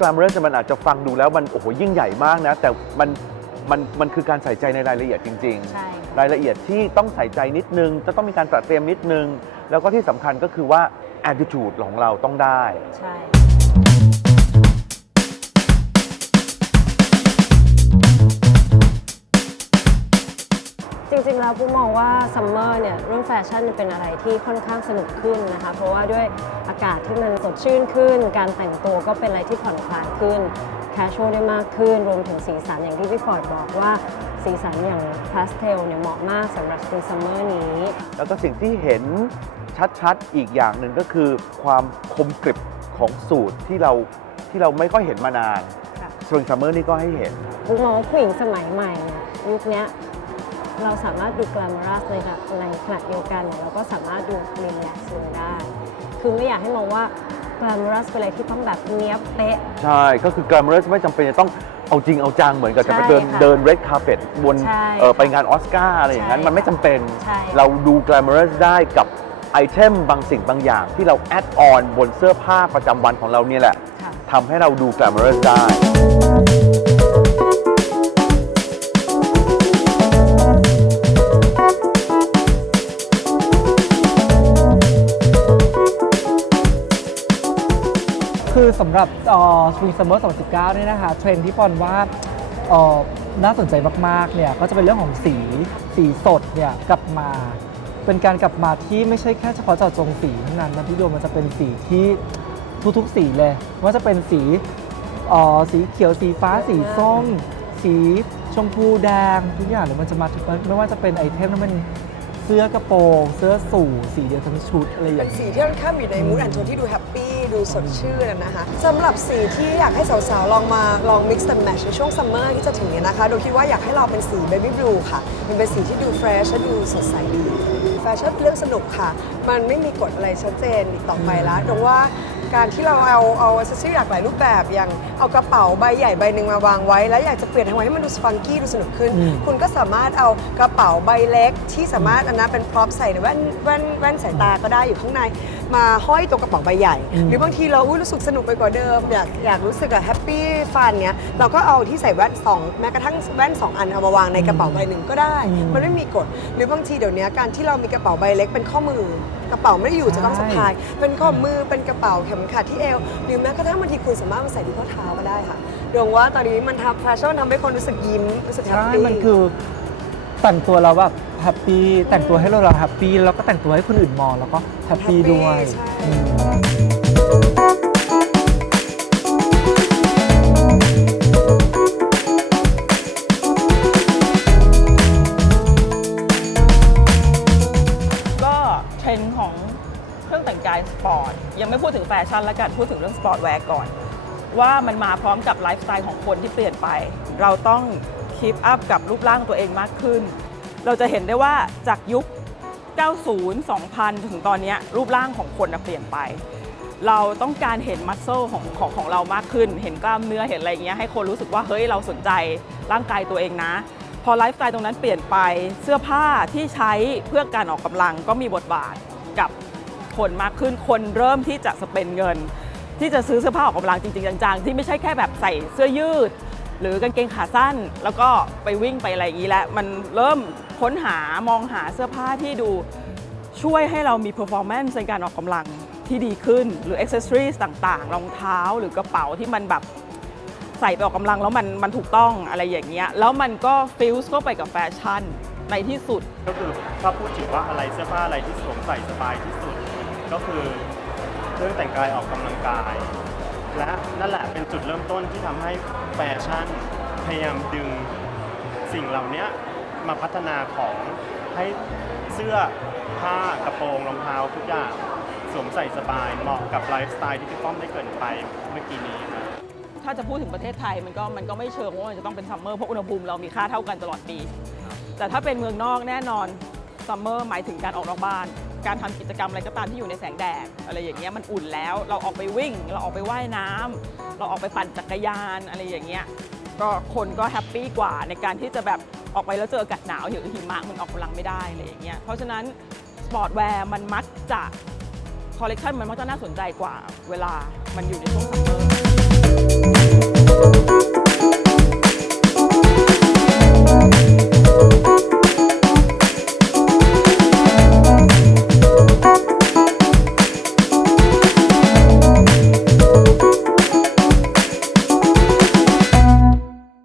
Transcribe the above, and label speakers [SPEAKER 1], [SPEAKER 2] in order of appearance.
[SPEAKER 1] glamorous เนี่ยมันอาจจะฟังดูแล้วมันโอ้โหยิ่งใหญ่มากนะ แต่มันมันมันคือการใส่ใจในรายละเอียดจริง
[SPEAKER 2] ใช่
[SPEAKER 1] ๆรายละเอียดที่ต้องใส่ใจนิดนึง จะต้องมีการตระเตรียมนิดนึง แล้วก็ที่สำคัญก็คือว่า attitude ของเราต้องได้
[SPEAKER 2] ใช่ จริงๆแล้วปูมองว่าซัมเมอร์เนี่ยเรื่องแฟชั่นเนี่ยเป็นอะไรที่ค่อนข้างสนุกขึ้นนะคะ เพราะว่าด้วยอากาศที่มันสดชื่นขึ้น การแต่งตัวก็เป็นอะไรที่ผ่อนคลายขึ้นแคชชวลได้มากขึ้น รวมถึงสีสันอย่างที่พี่ฟอร์ดบอกว่าสีสันอย่างพาสเทลเนี่ยเหมาะมากสำหรับสปริงซัมเมอร์นี้
[SPEAKER 1] แล้วก็สิ่งที่เห็นชัดๆ อีกอย่างหนึ่งก็คือความคมกริบของสูตรที่เราที่เราไม่ค่อยเห็นมานาน
[SPEAKER 2] ค่ะ
[SPEAKER 1] สปริงซัมเมอร์นี่ก็ให้เห็น
[SPEAKER 2] ปูมองว่าผู้หญิงสมัยใหม่เนี่ยยุคเนี้ย เราสามารถดูกล a ม o รัสในขณะในขณะเดียวกันเนี่ยเราก็สามารถดูรีแลกซ์ลงได้ คือไม่อยากให้มองว่ากล a ม o รัสเป็นอะไรที่ต้องแบบเนี้ยบเป๊ะ
[SPEAKER 1] ใช่ ก็คือ glamorous ไม่จำเป็นจะต้องเอาจริงเอาจังเหมือนกับจะไป
[SPEAKER 2] ใช่
[SPEAKER 1] เดิน
[SPEAKER 2] ค่ะ
[SPEAKER 1] เดิน red carpet บน
[SPEAKER 2] ใช่
[SPEAKER 1] เอ่อไปงานออสการ์อะไรอย่างนั้น
[SPEAKER 2] ใช่
[SPEAKER 1] มันไม่จำเป็น
[SPEAKER 2] ใช่
[SPEAKER 1] เราดู glamorous ได้กับไอเทมบางสิ่งบางอย่าง ที่เราแอดออนบนเสื้อผ้าประจำวันของเราเนี่ยแหละ
[SPEAKER 2] ค่ะ
[SPEAKER 1] ทำให้เราดู glamorous ได้
[SPEAKER 3] คือสำหรับสปริงซัมเมอร์2019เนี่ยนะคะเทรนด์ที่ปอนว่าเอ่อน่าสนใจมากๆเนี่ยก็จะเป็นเรื่องของสีสีสดเนี่ยกลับมา เป็นการกลับมาที่ไม่ใช่แค่เฉพาะเจาะจงสีเท่านั้นนะพี่โดมมันจะเป็นสีที่ทุกๆสีเลยว่าจะเป็นสีเอ่อสีเขียวสีฟ้าสีส้ม สีชมพูแดงทุกอย่างเลยมันจะมาทุกไม่ว่าจะเป็นไอเทมที่มัน สื้อกระโปรงเสื้อสูทสีเดียวทั้งชุดอะไรอย่า
[SPEAKER 4] เป็
[SPEAKER 3] ง
[SPEAKER 4] น
[SPEAKER 3] เงี้ย
[SPEAKER 4] สีที่ค่อนข้างอยู่ในมูดแอนโทนที่ดูแฮปปี้ดูสดชื่นอะนะคะสำหรับสีที่อยากให้สาวๆ ลองมาลอง mix and match ในช่วงซัมเมอร์ที่จะถึงเนี้ยนะคะโดยคิดว่าอยากให้เราเป็นสี baby blue ค่ะ มันเป็นสีที่ดูเฟรชและดูสดใสดี แฟชั่นเรื่องสนุกค่ะ มันไม่มีกฎอะไรชัดเจนอีกต่อไปแล้วตรงว่า การที่เราเอาเอาอ c เซสซอรี่หลากหลายรูปแบบ อย่างเอากระเป๋าใบใหญ่ใบหนึ่งมาวางไว้ แล้วอยากจะเปลี่ยนทางไว้ให้มันดูฟังกี้ดูสนุกขึ้น
[SPEAKER 3] อืม
[SPEAKER 4] คุณก็สามารถเอากระเป๋าใบเล็กที่สามารถอันนั้นเป็นพร็อพใส่ในแว่นแว่นแว่นสายตาก็ได้อยู่ข้างใน มาห้อยตัวกระเป๋าใบใหญ่
[SPEAKER 3] อืม
[SPEAKER 4] หรือบางทีเราอุ๊ยรู้สึกสนุกไปกว่าเดิม อยากอยากรู้สึกอะแฮปปี้ฟันเนี้ยเราก็เอาที่ใส่แว่นสองแม้กระทั่งแว่นสองอันเอามาวางในกระเป๋าใบหนึ่งก็ได้
[SPEAKER 3] อืม
[SPEAKER 4] มันไม่มีกฎหรือบางทีเดี๋ยวนี้การที่เรามีกระเป๋าใบเล็กเป็นข้อมือกระเป๋าไม่ได้อยู่จะต้องสะพาย เป็นข้อมือเป็นกระเป๋าเข็มขัดที่เอวหรือแม้กระทั่งบางทีคุณสามารถมาใส่ที่ข้อเท้าก็ได้ค่ะดวงว่าตอนนี้มันทำแฟชั่นทำให้คนรู้สึกยิ้มรู้สึกแฮป
[SPEAKER 3] ใช่
[SPEAKER 4] ปี้
[SPEAKER 3] มันคือ แต่งตัวเราแบบแฮปปี้แต่งตัวให้เราเราแฮปปี้แล้วก็แต่งตัวให้คนอื่นมองแล้วก็แฮปปี้
[SPEAKER 4] แฮปปี้
[SPEAKER 3] ด้วย
[SPEAKER 4] ใช่
[SPEAKER 3] อืม
[SPEAKER 5] ก็เทรนด์ของเครื่องแต่งกายสปอร์ต ยังไม่พูดถึงแฟชั่นแล้วกันพูดถึงเรื่องสปอร์ตแวร์ก่อน ว่ามันมาพร้อมกับไลฟ์สไตล์ของคนที่เปลี่ยนไป เราต้อง คีปอัพกับรูปร่างตัวเองมากขึ้น เราจะเห็นได้ว่าจากยุค 90 2000 ถึงตอนนี้รูปร่างของคนเปลี่ยนไป เราต้องการเห็นมัสเซลของของของเรามากขึ้น เห็นกล้ามเนื้อเห็นอะไรเงี้ยให้คนรู้สึกว่าเฮ้ยเราสนใจร่างกายตัวเองนะ พอไลฟ์สไตล์ตรงนั้นเปลี่ยนไปเสื้อผ้าที่ใช้เพื่อการออกกำลังก็มีบทบาทกับคนมากขึ้นคนเริ่มที่จะสเปนเงิน ที่จะซื้อเสื้อผ้าออกกำลังจริงๆจังๆ ที่ไม่ใช่แค่แบบใส่เสื้อยืด หรือกางเกงขาสั้น แล้วก็ไปวิ่งไปอะไรอย่างนี้แล้ว มันเริ่มค้นหามองหาเสื้อผ้าที่ดูช่วยให้เรามี performance ในการออกกำลังที่ดีขึ้น หรือ accessories ต่างๆ รองเท้าหรือกระเป๋าที่มันแบบใส่ไปออกกำลังแล้วมันมันถูกต้องอะไรอย่างเงี้ย แล้วมันก็ฟิลส์เข้าไปกับแฟชั่นในที่สุด
[SPEAKER 6] ก็คือถ้าพูดถึงว่าอะไรเสื้อผ้าอะไรที่สวมใส่สบายที่สุด ก็คือเครื่องแต่งกายออกกำลังกาย และนั่นแหละเป็นจุดเริ่มต้นที่ทำให้แฟชั่นพยายามดึงสิ่งเหล่านี้มาพัฒนาของให้เสื้อผ้ากระโปรงรองเท้าทุกอย่างสวมใส่สบายเหมาะกับไลฟ์สไตล์ที่พี่ป้อมได้เกรินไปเมื่อกี้นี้ครับ
[SPEAKER 5] ถ้าจะพูดถึงประเทศไทยมันก็มันก็ไม่เชิงว่ามันจะต้องเป็นซัมเมอร์เพราะอุณหภูมิเรามีค่าเท่ากันตลอดปี แต่ถ้าเป็นเมืองนอกแน่นอน ซัมเมอร์หมายถึงการออกนอกบ้าน การทำกิจกรรมอะไรก็ตามที่อยู่ในแสงแดดอะไรอย่างเงี้ยมันอุ่นแล้ว เราออกไปวิ่ง เราออกไปว่ายน้ำเราออกไปปั่นจักรยานอะไรอย่างเงี้ยก็คนก็แฮปปี้กว่าในการที่จะแบบออกไปแล้วเจออากาศหนาวหรือหิมะมันออกกำลังไม่ได้อะไรอย่างเงี้ยเพราะฉะนั้นสปอร์ตแวร์มันมักจะคอลเลกชันมันมักจะน่าสนใจกว่าเวลามันอยู่ในช่วงซัมเมอร์